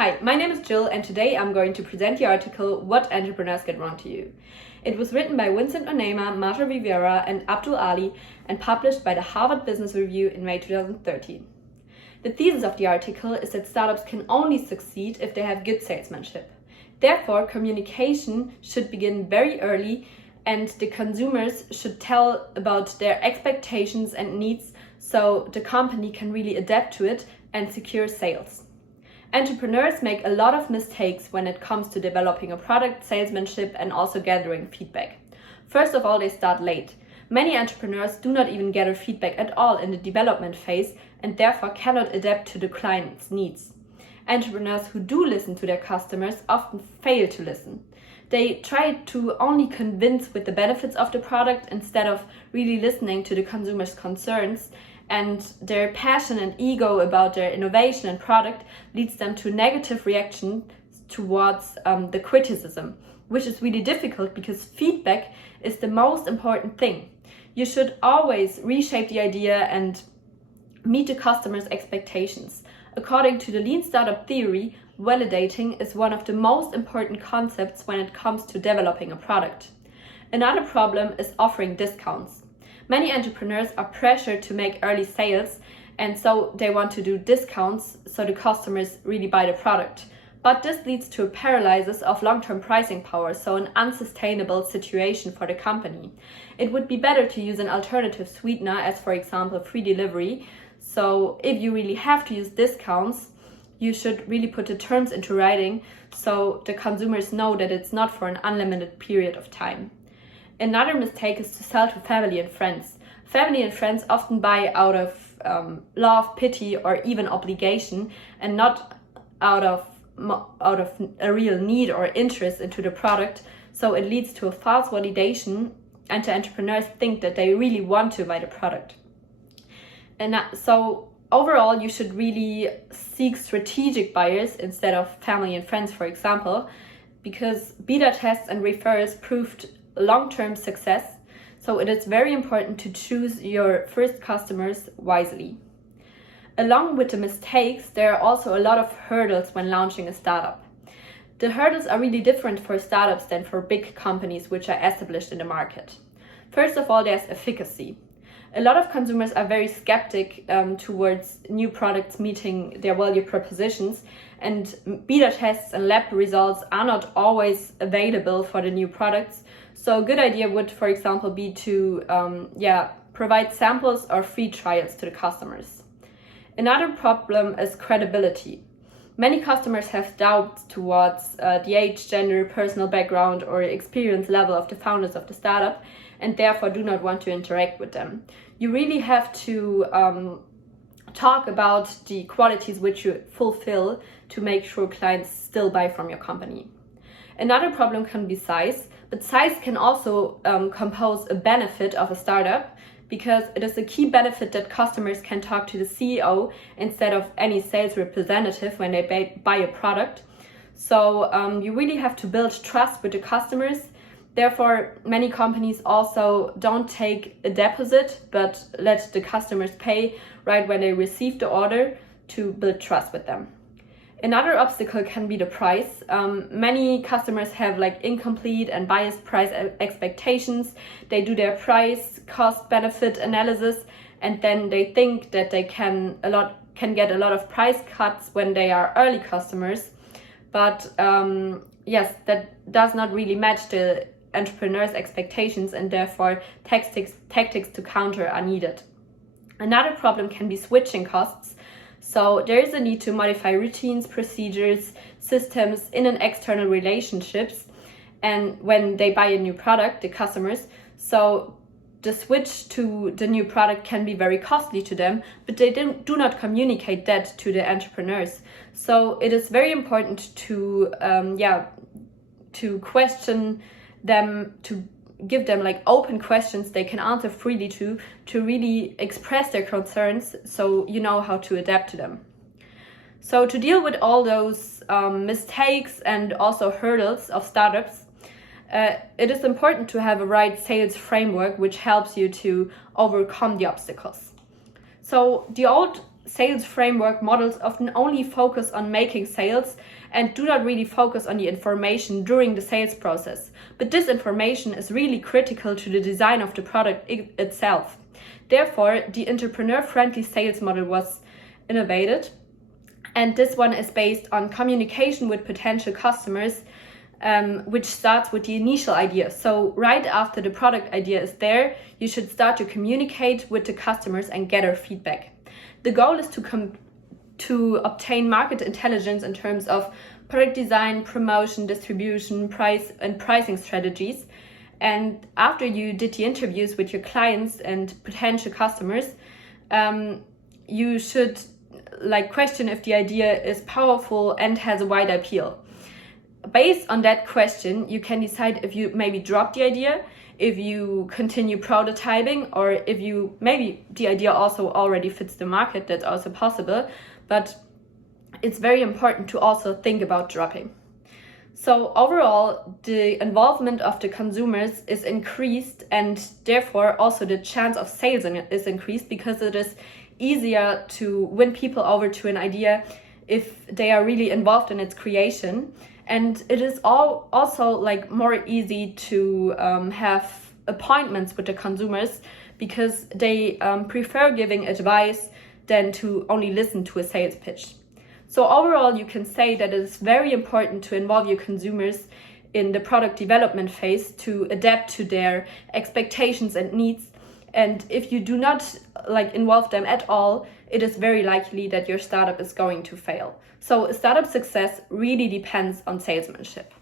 Hi, my name is Jill, and today I'm going to present the article What Entrepreneurs Get Wrong to You. It was written by Vincent Onema, Marta Rivera, and Abdul Ali and published by the Harvard Business Review in May 2013. The thesis of the article is that startups can only succeed if they have good salesmanship. Therefore, communication should begin very early, and the consumers should tell about their expectations and needs so the company can really adapt to it and secure sales. Entrepreneurs make a lot of mistakes when it comes to developing a product, salesmanship, and also gathering feedback. First of all, they start late. Many entrepreneurs do not even gather feedback at all in the development phase and therefore cannot adapt to the client's needs. Entrepreneurs who do listen to their customers often fail to listen. They try to only convince with the benefits of the product instead of really listening to the consumer's concerns, and their passion and ego about their innovation and product leads them to negative reaction towards the criticism, which is really difficult because feedback is the most important thing. You should always reshape the idea and meet the customer's expectations. According to the Lean Startup theory, validating is one of the most important concepts when it comes to developing a product. Another problem is offering discounts. Many entrepreneurs are pressured to make early sales, and so they want to do discounts so the customers really buy the product. But this leads to a paralysis of long-term pricing power, so an unsustainable situation for the company. It would be better to use an alternative sweetener, as for example free delivery. So if you really have to use discounts, you should really put the terms into writing so the consumers know that it's not for an unlimited period of time. Another mistake is to sell to family and friends. Family and friends often buy out of love, pity, or even obligation, and not out of a real need or interest into the product. So it leads to a false validation, and the entrepreneurs think that they really want to buy the product. And so overall, you should really seek strategic buyers instead of family and friends, for example, because beta tests and referrals proved long-term success, so it is very important to choose your first customers wisely. Along with the mistakes, there are also a lot of hurdles when launching a startup. The hurdles are really different for startups than for big companies which are established in the market. First of all, there's efficacy. A lot of consumers are very skeptic towards new products meeting their value propositions, and beta tests and lab results are not always available for the new products. So a good idea would, for example, be to provide samples or free trials to the customers. Another problem is credibility. Many customers have doubts towards the age, gender, personal background, or experience level of the founders of the startup, and therefore do not want to interact with them. You really have to talk about the qualities which you fulfill to make sure clients still buy from your company. Another problem can be size, but size can also compose a benefit of a startup, because it is a key benefit that customers can talk to the CEO instead of any sales representative when they buy a product. So you really have to build trust with the customers. Therefore, many companies also don't take a deposit, but let the customers pay right when they receive the order to build trust with them. Another obstacle can be the price. Many customers have incomplete and biased price expectations. They do their price cost benefit analysis, and then they think that they can get a lot of price cuts when they are early customers. But that does not really match the entrepreneurs' expectations, and therefore tactics to counter are needed. Another problem can be switching costs. So there is a need to modify routines, procedures, systems in an external relationships, and when they buy a new product, the customers, so the switch to the new product can be very costly to them, but they do not communicate that to the entrepreneurs. So it is very important to question them, to give them open questions they can answer freely to really express their concerns, so you know how to adapt to them. So to deal with all those mistakes and also hurdles of startups, it is important to have a right sales framework which helps you to overcome the obstacles. So the old sales framework models often only focus on making sales and do not really focus on the information during the sales process. But this information is really critical to the design of the product itself. Therefore, the entrepreneur-friendly sales model was innovated, and this one is based on communication with potential customers, which starts with the initial idea. So right after the product idea is there, you should start to communicate with the customers and gather feedback. The goal is to obtain market intelligence in terms of product design, promotion, distribution, price, and pricing strategies. And after you did the interviews with your clients and potential customers, you should question if the idea is powerful and has a wide appeal. Based on that question, you can decide if you maybe drop the idea, if you continue prototyping, or if you maybe the idea also already fits the market. That's also possible, but it's very important to also think about dropping. So overall, the involvement of the consumers is increased, and therefore also the chance of sales is increased, because it is easier to win people over to an idea if they are really involved in its creation. And it is also more easy to have appointments with the consumers, because they prefer giving advice than to only listen to a sales pitch. So overall, you can say that it is very important to involve your consumers in the product development phase to adapt to their expectations and needs. And if you do not involve them at all, it is very likely that your startup is going to fail. So a startup success really depends on salesmanship.